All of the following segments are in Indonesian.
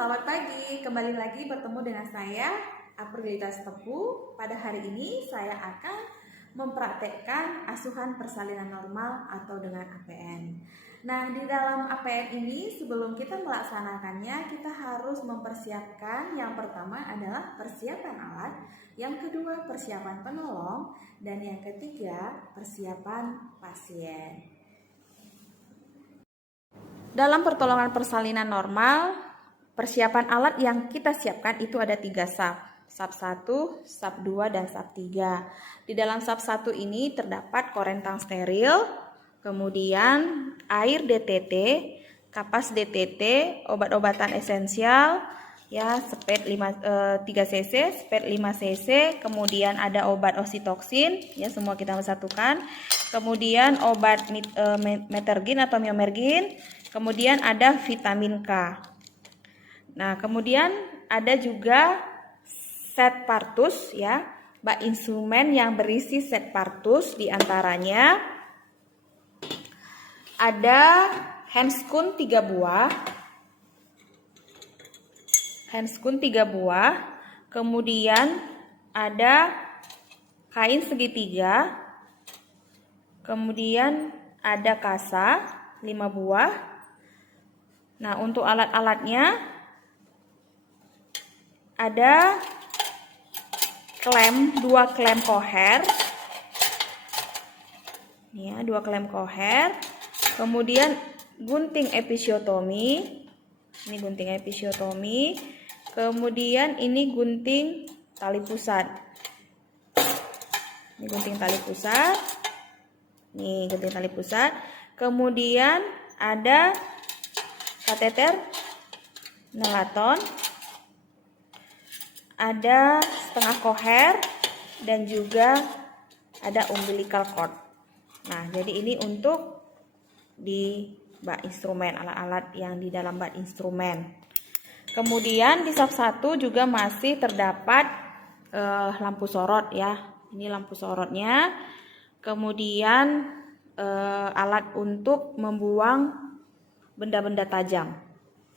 selamat pagi. Kembali lagi bertemu dengan saya, Aprilitas Tepu. Pada hari ini saya akan mempraktekkan asuhan persalinan normal atau dengan APN. Nah, di dalam APN ini sebelum kita melaksanakannya, kita harus mempersiapkan yang pertama adalah persiapan alat, yang kedua persiapan penolong, dan yang ketiga persiapan pasien. Dalam pertolongan persalinan normal, persiapan alat yang kita siapkan itu ada 3 SAP. SAP 1, SAP 2, dan SAP 3. Di dalam SAP 1 ini terdapat korentang steril, kemudian air DTT, kapas DTT, obat-obatan esensial, ya, spet 3 cc, spet 5 cc, kemudian ada obat oksitoksin, ya, semua kita satukan. Kemudian obat metergin atau myomergin, kemudian ada vitamin K. Nah, kemudian ada juga set partus, ya, bak instrumen yang berisi set partus, diantaranya ada handscoon 3 buah, kemudian ada kain segitiga, kemudian ada kasa 5 buah. Nah, untuk alat-alatnya ada klem, 2 klem koher. Ya, 2 klem koher. Kemudian gunting episiotomi. Ini gunting episiotomi. Kemudian ini gunting tali pusat. Ini gunting tali pusat. Nih, gunting tali pusat. Kemudian ada kateter nelaton, ada setengah koher, dan juga ada umbilical cord. Nah, jadi ini untuk di bak instrumen, alat-alat yang di dalam bak instrumen. Kemudian di SAP 1 juga masih terdapat lampu sorot, ya. Ini lampu sorotnya. Kemudian alat untuk membuang benda-benda tajam.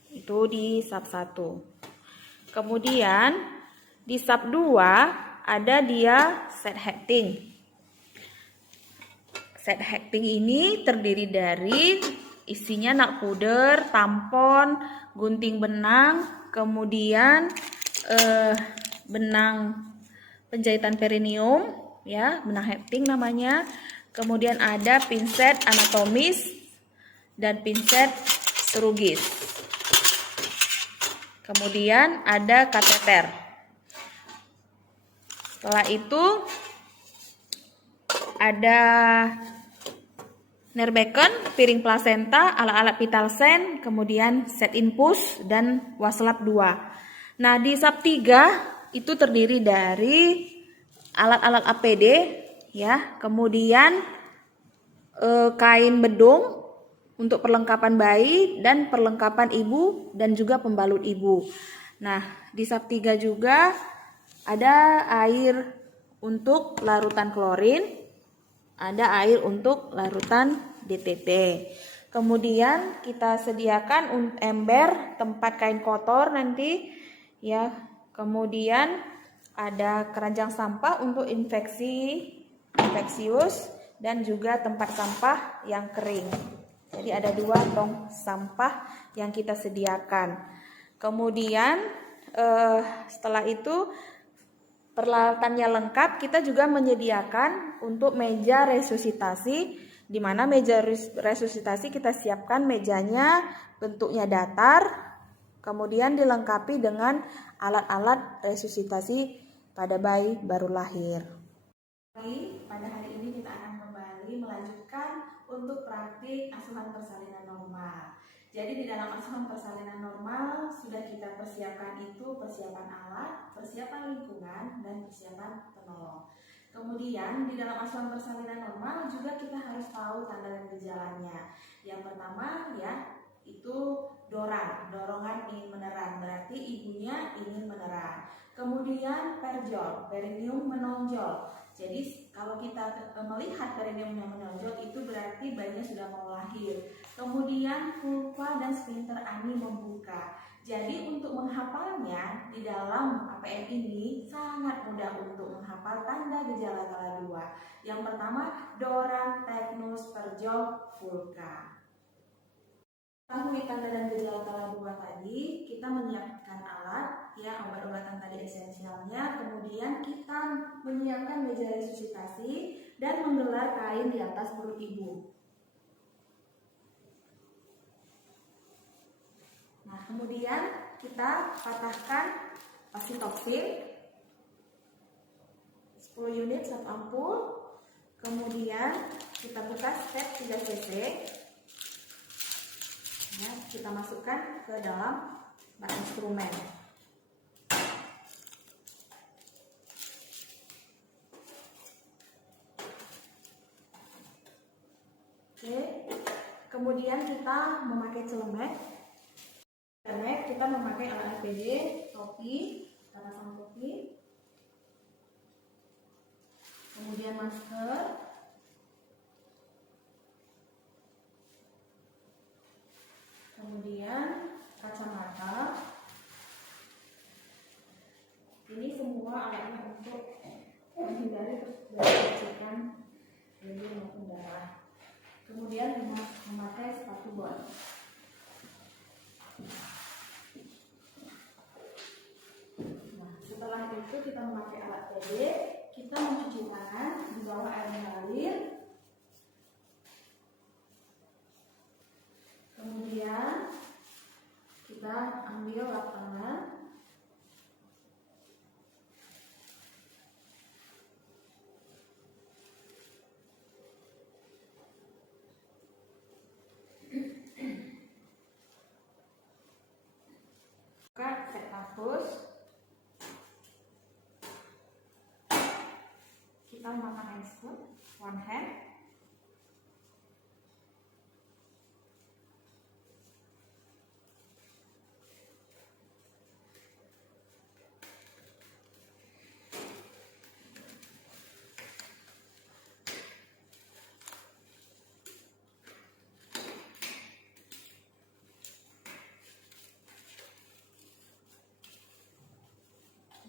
Itu di SAP 1. Kemudian di SAP 2 ada dia set hecting. Set hecting ini terdiri dari isinya nak puder, tampon, gunting benang, kemudian benang penjahitan perineum, ya, benang hecting namanya. Kemudian ada pinset anatomis dan pinset chirurgis. Kemudian ada kateter. Setelah itu ada nerbeken, piring plasenta, alat-alat Vitalsen, kemudian set infus dan waslap 2. Nah, di SAP 3 itu terdiri dari alat-alat APD, ya, kemudian kain bedung untuk perlengkapan bayi dan perlengkapan ibu dan juga pembalut ibu. Nah, di SAP 3 juga ada air untuk larutan klorin, ada air untuk larutan DTT. Kemudian kita sediakan ember tempat kain kotor nanti, ya. Kemudian ada keranjang sampah untuk infeksius dan juga tempat sampah yang kering. Jadi ada 2 tong sampah yang kita sediakan. Kemudian setelah itu peralatannya lengkap, kita juga menyediakan untuk meja resusitasi, di mana meja resusitasi kita siapkan mejanya bentuknya datar, kemudian dilengkapi dengan alat-alat resusitasi pada bayi baru lahir. Pada hari ini kita akan kembali melanjutkan untuk praktik asuhan persalinan normal. Jadi di dalam asuhan persalinan normal sudah kita persiapkan itu persiapan alat, persiapan lingkungan, dan persiapan penolong. Kemudian di dalam asuhan persalinan normal juga kita harus tahu tanda dan gejalanya. Yang pertama, ya, itu dorongan ingin menerang, berarti ibunya ingin menerang. Kemudian perjol, perineum menonjol. Jadi kalau kita melihat perineum yang menonjol itu berarti bayinya sudah mau lahir. Kemudian Fulfa dan Splinter Ani membuka. Jadi untuk menghafalnya di dalam APM ini sangat mudah untuk menghafal tanda gejala tala 2. Yang pertama, Dora, Teknus, Perjol, Fulka. Ketahui tanda dan gejala tala 2 tadi, kita menyiapkan alat, ya, obat-obatan tadi esensialnya, kemudian kita menyiapkan meja resusitasi dan menggelar kain di atas perut ibu. Nah, kemudian kita patahkan pasitoksin 10 unit 1 ampul. Kemudian kita buka step 3 cc. Ya, kita masukkan ke dalam bak instrumen. Oke. Kemudian kita memakai celemek. Kita memakai alat APD, topi, karasan topi, kemudian masker, kemudian kacamata. Ini semua alatnya untuk menghindari percikan lidi maupun darah. Kemudian memakai sepatu bot. Setelah itu kita memakai alat PD, kita mencuci tangan di bawah air mengalir. Kemudian kita ambil lap tangan. Buka stethoscopus. Kita memakai hand spoon, one hand.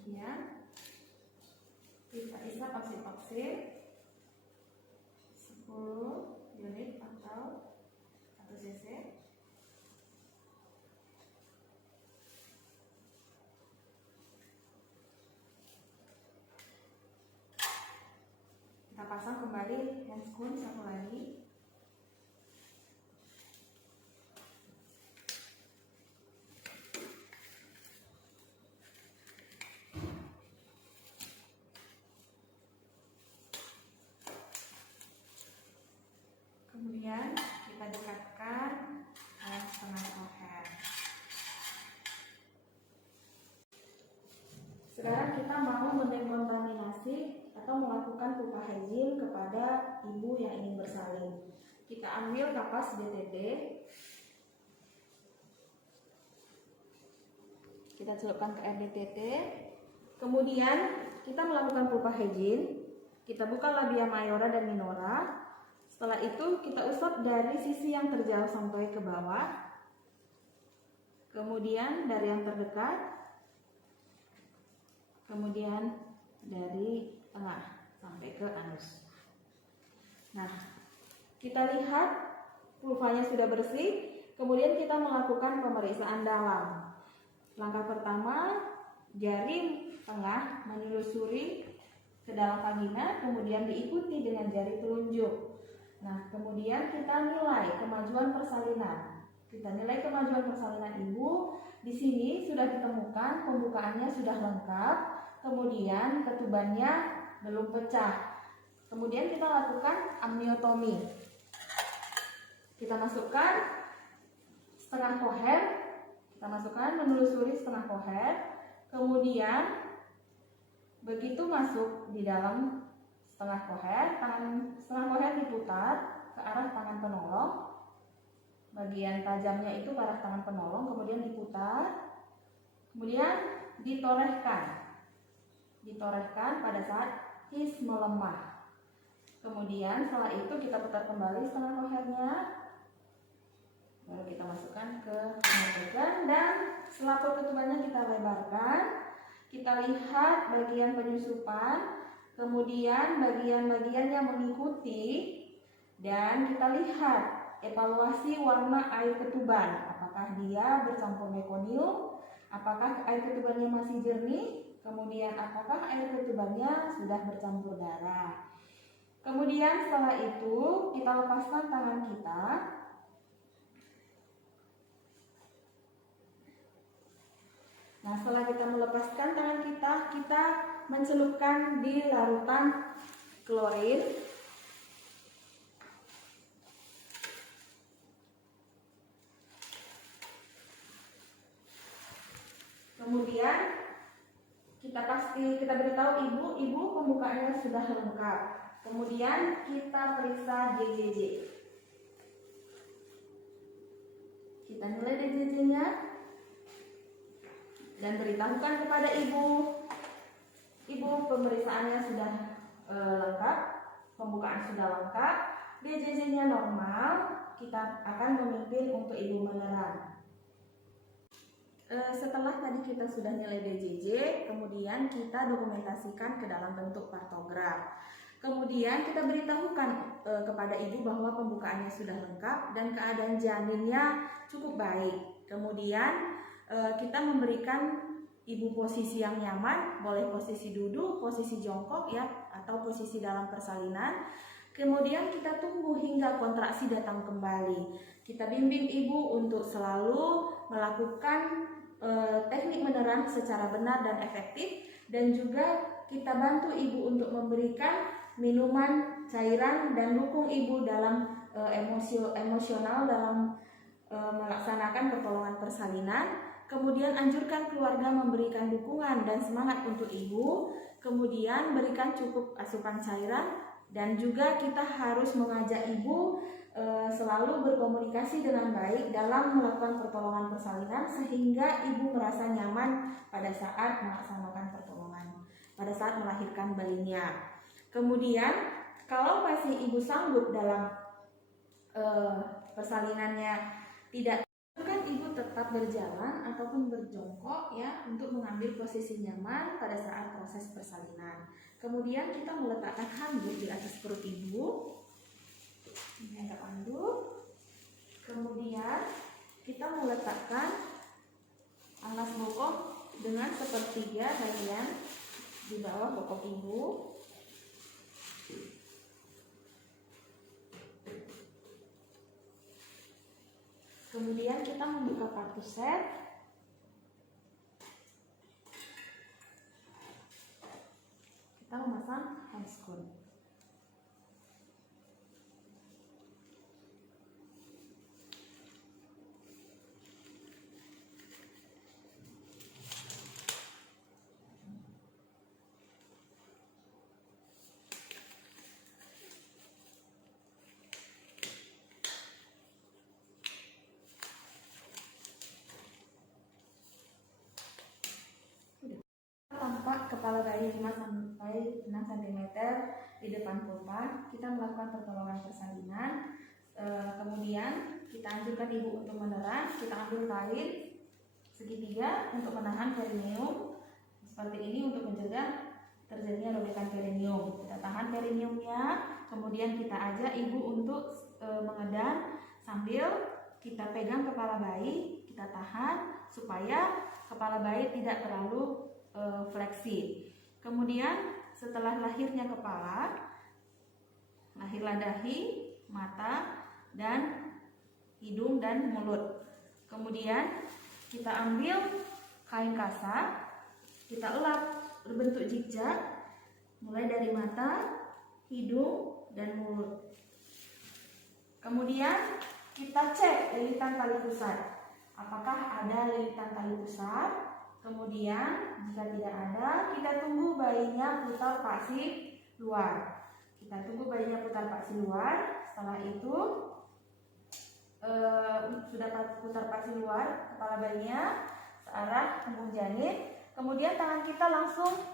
Kemudian kita isap pasitoksin 10 unit atau 1 cc. Kita pasang kembali handscoon satu lagi. Kemudian kita dekatkan setengah koher. Sekarang kita mau mendekontaminasi atau melakukan pupa hygiene kepada ibu yang ingin bersalin. Kita ambil kapas DTT, kita celupkan ke air DTT. Kemudian kita melakukan pupa hygiene. Kita buka labia mayora dan minora. Setelah itu kita usap dari sisi yang terjauh sampai ke bawah. Kemudian dari yang terdekat. Kemudian dari tengah sampai ke anus. Nah, kita lihat pulvanya sudah bersih. Kemudian kita melakukan pemeriksaan dalam. Langkah pertama, jari tengah menelusuri ke dalam vagina, kemudian diikuti dengan jari telunjuk. Nah, kemudian kita nilai kemajuan persalinan. Kita nilai kemajuan persalinan ibu. Di sini sudah ditemukan pembukaannya sudah lengkap, kemudian ketubannya belum pecah. Kemudian kita lakukan amniotomi. Kita masukkan setengah koher, kita masukkan menelusuri setengah koher. Kemudian begitu masuk di dalam setengah koher, setengah koher diputar ke arah tangan penolong. Bagian tajamnya itu ke arah tangan penolong, kemudian diputar, kemudian ditorehkan pada saat his melemah. Kemudian setelah itu kita putar kembali setengah kohernya, Baru kita masukkan ke perut dan setelah perut ketubannya kita lebarkan. Kita lihat bagian penyusupan, kemudian bagian-bagian yang mengikuti, dan kita lihat evaluasi warna air ketuban. Apakah dia bercampur mekonium, apakah air ketubannya masih jernih, kemudian apakah air ketubannya sudah bercampur darah. Kemudian setelah itu kita lepaskan tangan kita. Nah, setelah kita melepaskan tangan kita mencelupkan di larutan klorin. Kemudian kita beritahu ibu pembukaannya sudah lengkap. Kemudian kita periksa DJJ. Kita nilai DJJ-nya dan beritahukan kepada ibu pemeriksaannya sudah lengkap, pembukaan sudah lengkap, DJJ-nya normal. Kita akan memimpin untuk ibu meneran. Setelah tadi kita sudah nilai DJJ, kemudian kita dokumentasikan ke dalam bentuk partograf. Kemudian kita beritahukan kepada ibu bahwa pembukaannya sudah lengkap dan keadaan janinnya cukup baik. Kemudian kita memberikan ibu posisi yang nyaman, boleh posisi duduk, posisi jongkok ya, atau posisi dalam persalinan. Kemudian kita tunggu hingga kontraksi datang kembali. Kita bimbing ibu untuk selalu melakukan teknik meneran secara benar dan efektif, dan juga kita bantu ibu untuk memberikan minuman cairan dan dukung ibu dalam emosional dalam melaksanakan pertolongan persalinan. Kemudian anjurkan keluarga memberikan dukungan dan semangat untuk ibu. Kemudian berikan cukup asupan cairan, dan juga kita harus mengajak ibu selalu berkomunikasi dengan baik dalam melakukan pertolongan persalinan sehingga ibu merasa nyaman pada saat melaksanakan pertolongan, pada saat melahirkan bayinya. Kemudian kalau masih ibu sanggup dalam persalinannya tidak, kan ibu tetap berjalan ataupun berjongkok ya untuk mengambil posisi nyaman pada saat proses persalinan. Kemudian kita meletakkan handuk di atas perut ibu. Ini ada handuk. Kemudian kita meletakkan alas bokong dengan sepertiga bagian di bawah bokong ibu. Kemudian kita membuka partuset. Kita memasang handscoon. Kepala bayi 5 sampai 6 cm di depan pulpa. Kita melakukan pertolongan persalinan. Kemudian kita anjurkan ibu untuk meneran. Kita ambil kain segitiga untuk menahan perineum seperti ini untuk mencegah terjadinya robekan perineum. Kita tahan perineumnya. Kemudian kita ajak ibu untuk mengedang sambil kita pegang kepala bayi. Kita tahan supaya kepala bayi tidak terlalu fleksi. Kemudian setelah lahirnya kepala, lahirlah dahi, mata, dan hidung dan mulut. Kemudian kita ambil kain kasar, kita elap berbentuk zigzag mulai dari mata, hidung, dan mulut. Kemudian kita cek lilitan tali pusar. Apakah ada lilitan tali pusar? Kemudian jika tidak ada, kita tunggu bayinya putar paksi luar. Kita tunggu bayinya putar paksi luar. Setelah itu sudah putar paksi luar kepala bayinya searah punggung janin. Kemudian tangan kita langsung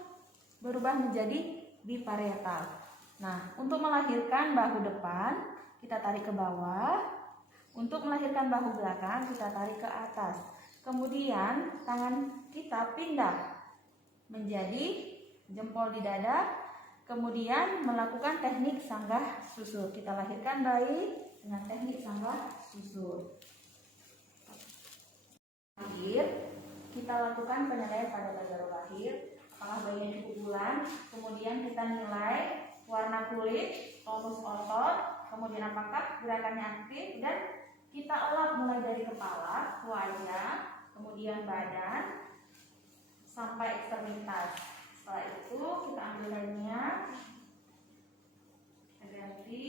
berubah menjadi biparietal. Nah, untuk melahirkan bahu depan kita tarik ke bawah. Untuk melahirkan bahu belakang kita tarik ke atas. Kemudian tangan kita pindah menjadi jempol di dada. Kemudian melakukan teknik sanggah susur. Kita lahirkan bayi dengan teknik sanggah susur. Akhir kita lakukan penilaian pada baru lahir. Apakah bayinya cukup bulan. Kemudian kita nilai warna kulit, tonus otot, kemudian apakah gerakannya aktif, dan kita elap mulai dari kepala, wajah, kemudian badan sampai ekstremitas. Setelah itu kita ambil lainnya, kita ganti.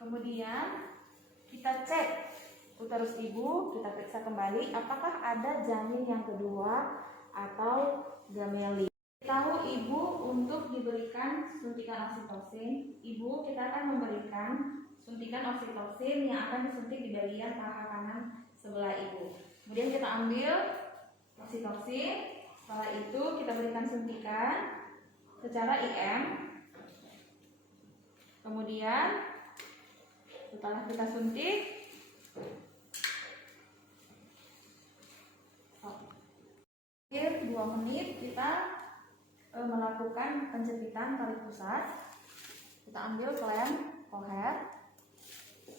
Kemudian kita cek uterus ibu, kita periksa kembali apakah ada janin yang kedua atau gameli. Tahu ibu untuk diberikan suntikan oksitosin, ibu kita akan memberikan suntikan oksitosin yang akan disuntik di bagian paha kanan sebelah ibu. Kemudian kita ambil oksitosin, setelah itu kita berikan suntikan secara IM. Kemudian setelah kita suntik, akhir 2 menit kita melakukan penjepitan tali pusat. Kita ambil klem koher,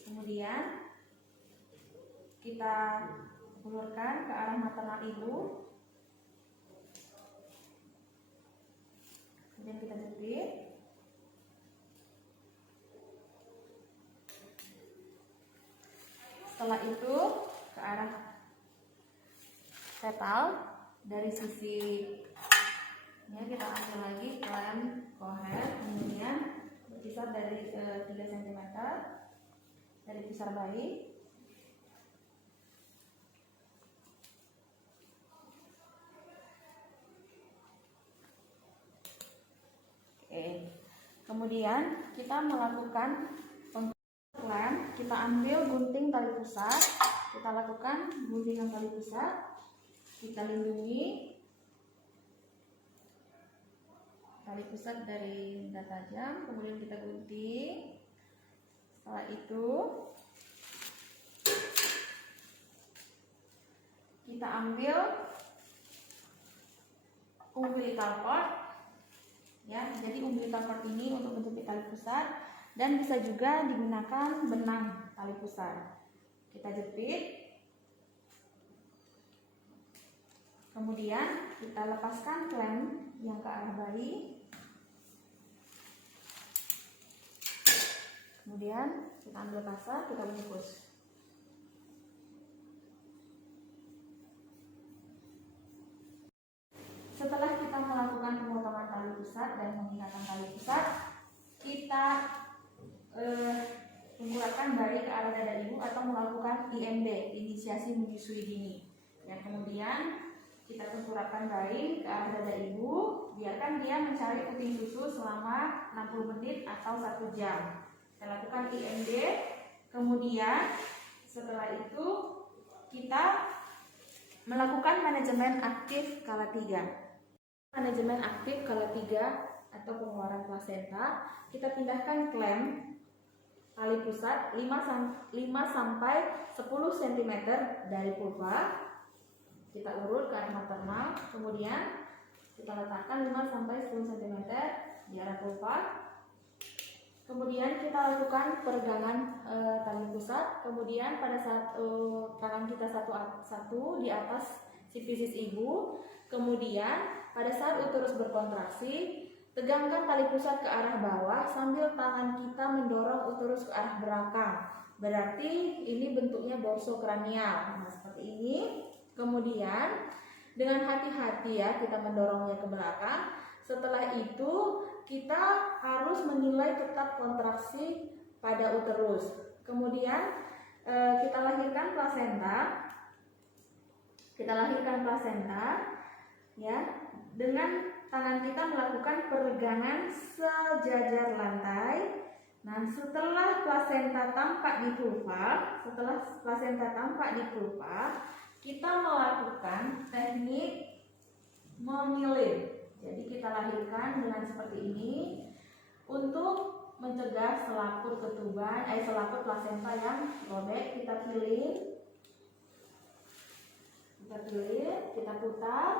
kemudian kita ulurkan ke arah maternal ibu, kemudian kita jepit. Setelah itu ke arah tetal dari sisi ini kita ambil lagi klem koher, kemudian berkisar dari 3 cm dari pusar bayi. Oke. Kemudian kita melakukan klem, kita ambil gunting tali pusat, kita lakukan guntingan tali pusat, kita lindungi tali pusat dari benda tajam, kemudian kita gunting. Setelah itu kita ambil umbilical cord, ya. Jadi umbilical cord ini untuk menjepit tali pusat dan bisa juga digunakan benang tali pusat. Kita jepit, kemudian kita lepaskan klem yang ke arah bayi, kemudian kita ambil kasa, kita bungkus. Setelah kita melakukan pemotongan tali pusat dan mengikatkan tali pusat, kita menggerakkan bayi ke arah dada ibu atau melakukan IMD, inisiasi menyusui dini. Dan kemudian kita tengkurapkan bayi ke arah dada ibu, biarkan dia mencari puting susu selama 60 menit atau 1 jam. Kita lakukan IMD, kemudian setelah itu kita melakukan manajemen aktif skala 3. Manajemen aktif skala 3 atau pengeluaran plasenta, kita pindahkan klem tali pusat 5 sampai 10 cm dari vulva. Kita urut ke arah maternal, kemudian kita letakkan 5 sampai 10 cm di arah vulva. Kemudian kita lakukan peregangan tali pusat. Kemudian pada saat tangan kita satu di atas sifisis ibu. Kemudian pada saat uterus berkontraksi, tegangkan tali pusat ke arah bawah sambil tangan kita mendorong uterus ke arah belakang. Berarti ini bentuknya dorsokranial. Nah, seperti ini. Kemudian dengan hati-hati ya kita mendorongnya ke belakang. Setelah itu kita harus menilai tetap kontraksi pada uterus. Kemudian kita lahirkan plasenta. Kita lahirkan plasenta ya dengan tangan kita melakukan peregangan sejajar lantai. Nah, setelah plasenta tampak di vulva, kita melakukan teknik memilim. Jadi kita lahirkan dengan seperti ini untuk mencegah selaput selaput plasenta yang robek. Kita pilih, kita putar,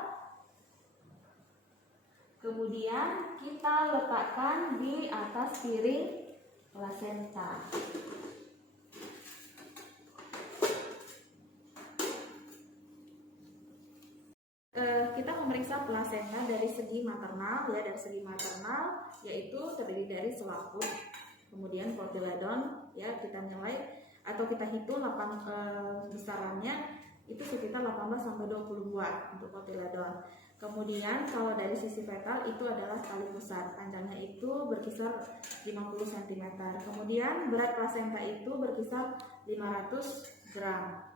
kemudian kita letakkan di atas piring plasenta. Kita memeriksa plasenta dari segi maternal, yaitu terdiri dari selaput, kemudian kotiledon, ya kita nilai atau kita hitung besarannya itu sekitar 18-20 buah untuk kotiledon. Kemudian kalau dari sisi fetal itu adalah paling besar, panjangnya itu berkisar 50 cm. Kemudian berat plasenta itu berkisar 500 gram.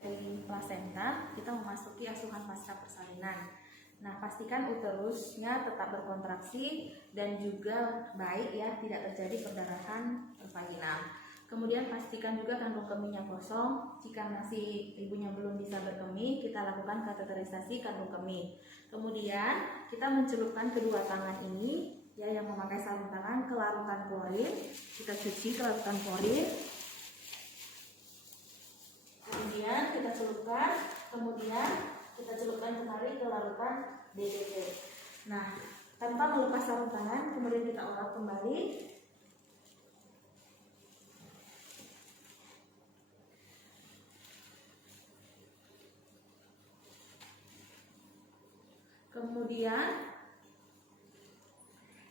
Dari plasenta kita memasuki asuhan pasca persalinan. Nah, pastikan uterusnya tetap berkontraksi dan juga baik ya, tidak terjadi perdarahan vaginal. Kemudian pastikan juga kandung kemihnya kosong. Jika masih ibunya belum bisa berkemih, kita lakukan kateterisasi kandung kemih. Kemudian kita mencelupkan kedua tangan ini ya, yang memakai sarung tangan ke larutan klorin. Kita cuci ke larutan klorin. Kemudian kita celupkan kembali ke larutan DDT. Nah, tanpa melepas sarung tangan, kemudian kita olah kembali. Kemudian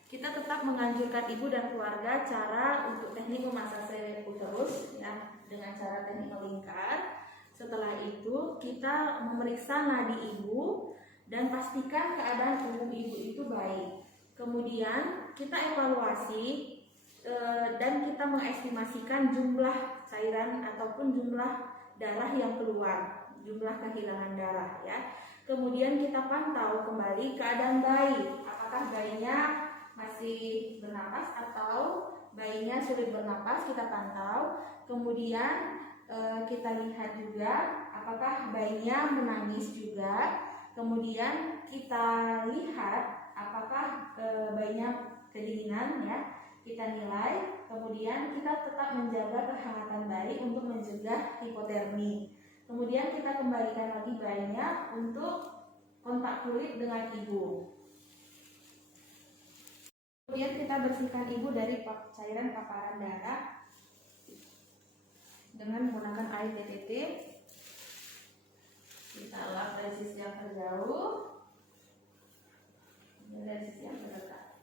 kita tetap menganjurkan ibu dan keluarga cara untuk teknik memasase uterus ya, dengan cara teknik melingkar. Setelah itu kita memeriksa nadi ibu dan pastikan keadaan tubuh ibu itu baik. Kemudian kita evaluasi dan kita mengestimasikan jumlah cairan ataupun jumlah darah yang keluar, jumlah kehilangan darah ya. Kemudian kita pantau kembali keadaan bayi, apakah bayinya masih bernapas atau bayinya sulit bernapas, kita pantau. Kemudian kita lihat juga apakah bayinya menangis juga. Kemudian kita lihat apakah bayinya kedinginan ya, kita nilai. Kemudian kita tetap menjaga kehangatan bayi untuk mencegah hipotermi. Kemudian kita kembalikan lagi bayinya untuk kontak kulit dengan ibu. Kemudian kita bersihkan ibu dari cairan paparan darah dengan menggunakan air DDT. Kita lap dari sisi yang terjauh dan dari sisi yang terdekat.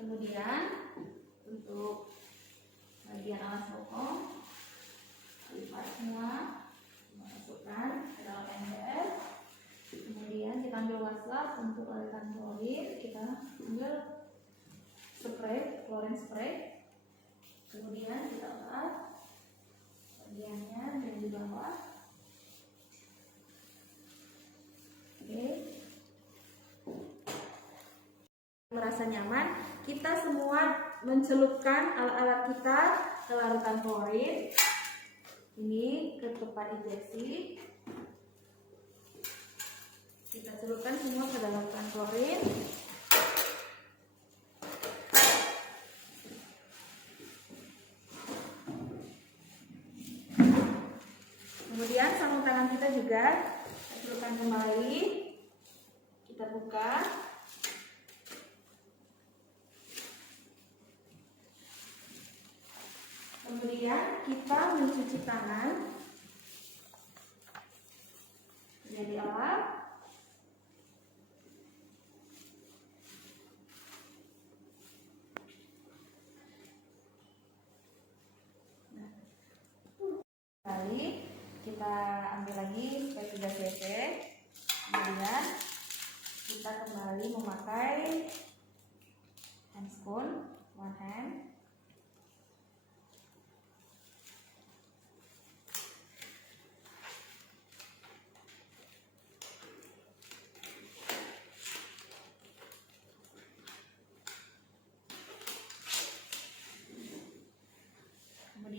Kemudian untuk bagian alas bokong, lipat semua, masukkan ke dalam ember. Kemudian kita ambil wastafel untuk larutan klorin, kita ambil spray, klorin spray. Kemudian kita lap bagiannya dan di bawah. Oke. Merasa nyaman, kita semua mencelupkan alat-alat kita ke larutan klorin. Ini ke tempat injeksi. Kita celupkan semua ke dalam larutan klorin. Kemudian sarung tangan kita juga kita celupkan kembali. Kita buka. Kemudian kita mencuci tangan. Jadi alat. Kembali kita ambil lagi supaya 3 cc. Kemudian kita kembali memakai hand spoon, one hand.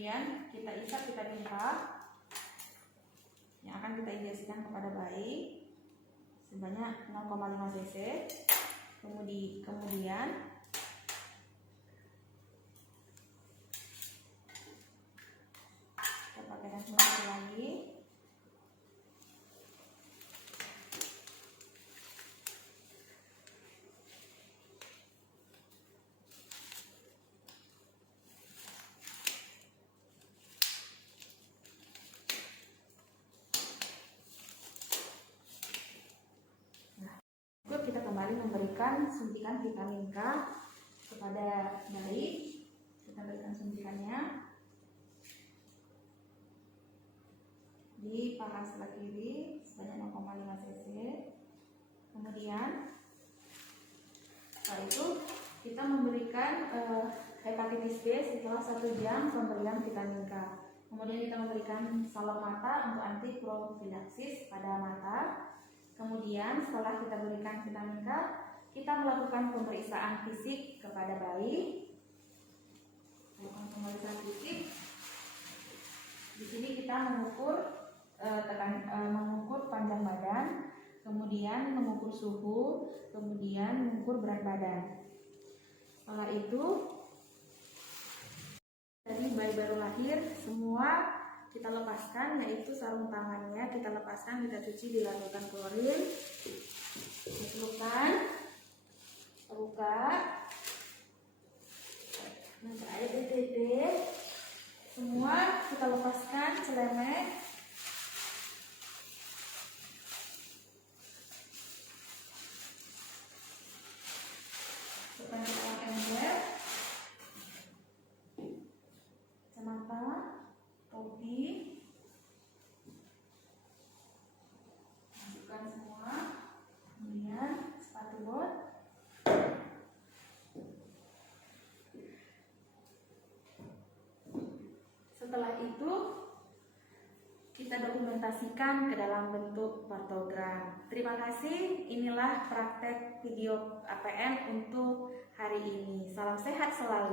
Kemudian kita isap vitamin K yang akan kita injeksikan kepada bayi sebanyak 0,5 cc. Kemudian kita pakaikan semua lagi. Kita kembali memberikan suntikan vitamin K kepada bayi. Kita berikan suntikannya di paha sebelah kiri sebanyak 0,5 cc. Kemudian setelah itu kita memberikan hepatitis B setelah 1 jam pemberian vitamin K. Kemudian kita memberikan salep mata untuk anti profilaksis pada mata. Kemudian setelah kita berikan vitamin K, kita melakukan pemeriksaan fisik kepada bayi. Pemeriksaan fisik. Di sini kita mengukur mengukur panjang badan, kemudian mengukur suhu, kemudian mengukur berat badan. Setelah itu, dari bayi baru lahir semua kita lepaskan, yaitu sarung tangannya kita lepaskan, kita cuci di larutan klorin, dicelupkan, buka, nanti ada titik, semua kita lepaskan celemek, supaya kita pakai ember, kacamata, topi, masukkan semua, kemudian sepatu bot. Setelah itu kita dokumentasikan ke dalam bentuk patogram. Terima kasih, inilah praktek video APN untuk hari ini. Salam sehat selalu.